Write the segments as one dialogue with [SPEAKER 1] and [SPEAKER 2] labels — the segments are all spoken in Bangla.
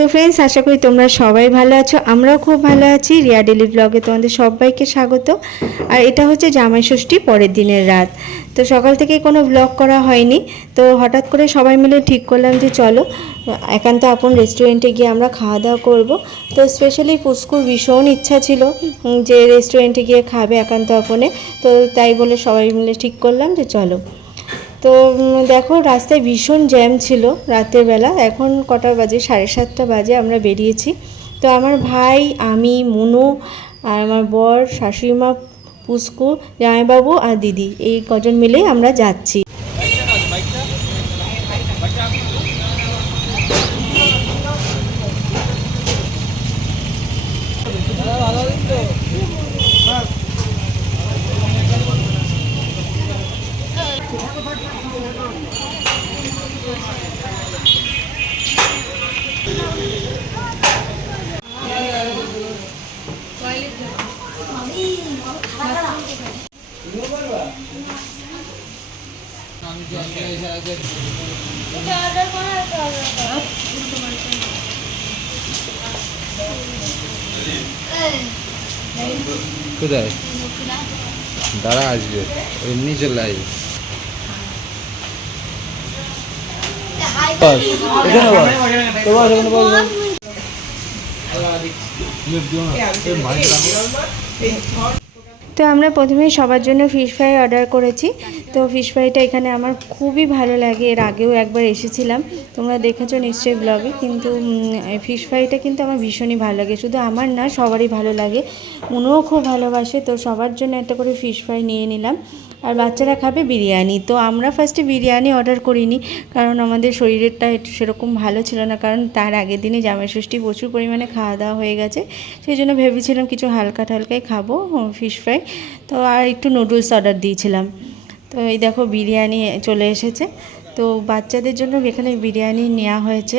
[SPEAKER 1] তো ফ্রেন্ডস আশা করি তোমরা সবাই ভালো আছো। আমরাও খুব ভালো আছি। রিয়া ডেলি ব্লগে তোমাদের সবাইকে স্বাগত। আর এটা হচ্ছে জামাই ষষ্ঠী পরের দিনের রাত। তো সকাল থেকে কোনো ব্লগ করা হয়নি। তো হঠাৎ করে সবাই মিলে ঠিক করলাম যে চলো, একান্ত আপন রেস্টুরেন্টে গিয়ে আমরা খাওয়া দাওয়া করব। তো স্পেশালি পুস্কুর ভীষণ ইচ্ছা ছিল যে রেস্টুরেন্টে গিয়ে খাবে একান্ত আপনে। তো তাই বলে সবাই মিলে ঠিক করলাম যে চলো। তো দেখো রাস্তায় ভীষণ জ্যাম ছিল রাতের বেলা। এখন কটা বাজে? সাড়ে সাতটা বাজে, আমরা বেরিয়েছি। তো আমার ভাই, আমি, মনু আর আমার বর, শাশুড়িমা পুস্কু জামাইবাবু আর দিদি, এই কজন মিলেই আমরা যাচ্ছি। কোথায়? দাঁড়া আসবে। এমনি চলে আসবে এখানে তো এখানে। তো আমরা প্রথমেই সবার জন্য ফিশ ফ্রাই অর্ডার করেছি। তো ফিশ ফ্রাইটা এখানে আমার খুবই ভালো লাগে। এর আগেও একবার এসেছিলাম। তোমরা দেখেছ নিশ্চয়ই ব্লগে কিন্তু ফিশ ফ্রাইটা কিন্তু আমার ভীষণই ভালো লাগে। শুধু আমার না, সবারই ভালো লাগে। উনিও খুব ভালোবাসে। তো সবার জন্য একটা করে ফিশ ফ্রাই নিয়ে নিলাম। বাচ্চারা খাবে বিরিয়ানি। তো আমরা ফার্স্টে বিরিয়ানি অর্ডার করিনি, কারণ আমাদের শরীরেরটা একটু সেরকম ভালো ছিল না, কারণ তার আগের দিনে জামাই ষষ্ঠী প্রচুর পরিমাণে খাওয়া দাওয়া হয়ে গেছে। সেই জন্য ভেবেছিলাম কিছু হালকা ঠালকাই খাব ফিশ ফ্রাই তো আর একটু নুডলস অর্ডার দিয়েছিলাম। তো এই দেখো বিরিয়ানি চলে এসেছে। তো বাচ্চাদের জন্য এখানে বিরিয়ানি নেওয়া হয়েছে।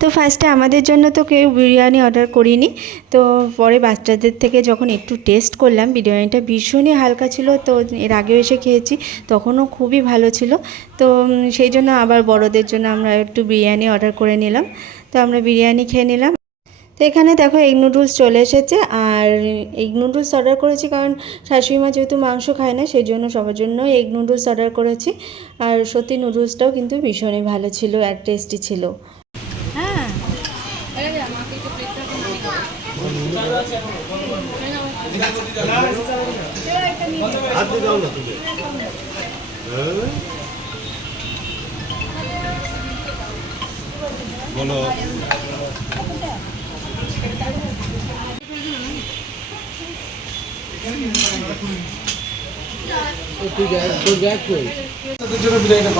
[SPEAKER 1] তো ফার্স্টে আমাদের জন্য তো কেউ বিরিয়ানি অর্ডার করিনি। তো পরে বাচ্চাদের থেকে যখন একটু টেস্ট করলাম, বিরিয়ানিটা ভীষণই হালকা ছিল। তো এর আগেও এসে খেয়েছি, তখনও খুবই ভালো ছিল। তো সেই জন্য আবার বড়দের জন্য আমরা একটু বিরিয়ানি অর্ডার করে নিলাম। তো আমরা বিরিয়ানি খেয়ে নিলাম। তো এখানে দেখো এগ নুডলস চলে এসেছে। আর এগ নুডলস অর্ডার করেছি কারণ শাশুড়ি মা যেহেতু মাংস খায় না, সেই জন্য সবার জন্য এগ নুডলস অর্ডার করেছি। আর সত্যি নুডলসটাও কিন্তু ভীষণই ভালো ছিল আর টেস্টি ছিল বলো তুই দেখ তোর দেখ কই তাদের জন্য বিরিয়ানিটা করা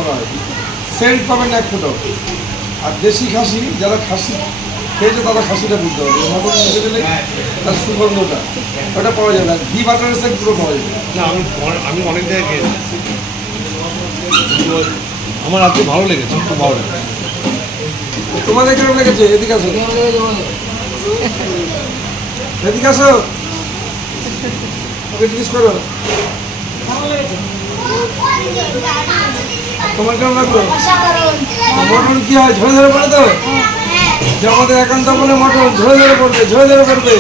[SPEAKER 1] হয় সেন্ট পাবেন এক ফোটো আর দেশি খাসি যারা খাসি খেয়েছে তারা খাসিটা বুঝতে হবে মটন মুখে দিলে তার সুগন্ধটা। ওটা পাওয়া যাবে না। ঘি বাটারের সেন্ট পুরো পাওয়া যাবে। না আমি আমি অনেক জায়গায় খেয়েছি। আমার আজকে ভালো লেগেছে খুব ভালো লেগেছে। তোমাদের কেমন লেগেছে? এদিকে আসো। এদিকে আসো। ওকে জিজ্ঞেস করো। তোমার কেমন লাগল? মটন কি হয়? ঝরে ঝরে পড়ে তো? যে আমাদের একান্ত বলে মটন ঝরে ঝরে পড়বে ঝরে ঝরে পড়বে।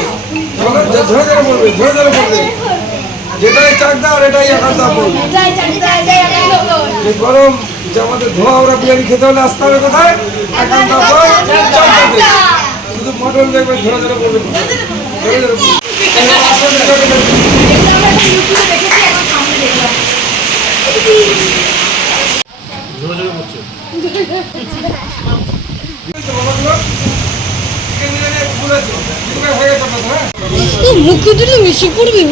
[SPEAKER 1] ঝরে ঝরে ঝরে পড়বে ঝরে ঝরে পড়বে। যেটাই চাক দাও এটাই একান্ত আপন যে গরম যে আমাদের ধোয়া ওরা বিরিয়ানি খেতে হলে আসতে হবে কোথায়? একান্ত আপন চাকদাতে। শুধু মটন দেখবেন ঝরে ঝরে পড়বে ঝরে ঝরে পড়বে এবার আসলে দেখো, দেখো। এই তো বাবাগুলো, চিকেন বিরিয়ানি ভুল আছে। দুটো হয়ে গেছে আপনাদের, হ্যাঁ? মুখে দিলে মিশে পড়বি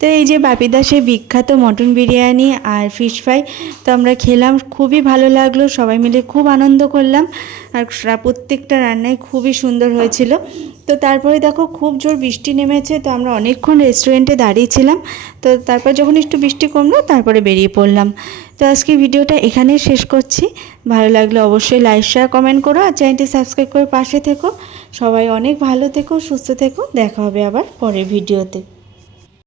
[SPEAKER 1] তো এই যে বাপিদা সে বিখ্যাত মটন বিরিয়ানি আর ফিশ ফ্রাই তো আমরা খেলাম, খুবই ভালো লাগল, সবাই মিলে খুব আনন্দ করলাম, আর প্রত্যেকটা রান্নাই খুবই সুন্দর হয়েছিল। তো তারপরে দেখো, খুব জোর বৃষ্টি নেমেছে, তো আমরা অনেকক্ষণ রেস্টুরেন্টে দাঁড়িয়েছিলাম তো তারপর যখন একটু বৃষ্টি কমলো, তারপরে বেরিয়ে পড়লাম। তো আজকে ভিডিওটা এখানেই শেষ করছি। ভালো লাগলে অবশ্যই লাইক শেয়ার কমেন্ট করো আর চ্যানেলটি সাবস্ক্রাইব করে পাশে থেকো। সবাই অনেক ভালো থেকো, সুস্থ থেকো। দেখা হবে আবার পরের ভিডিওতে।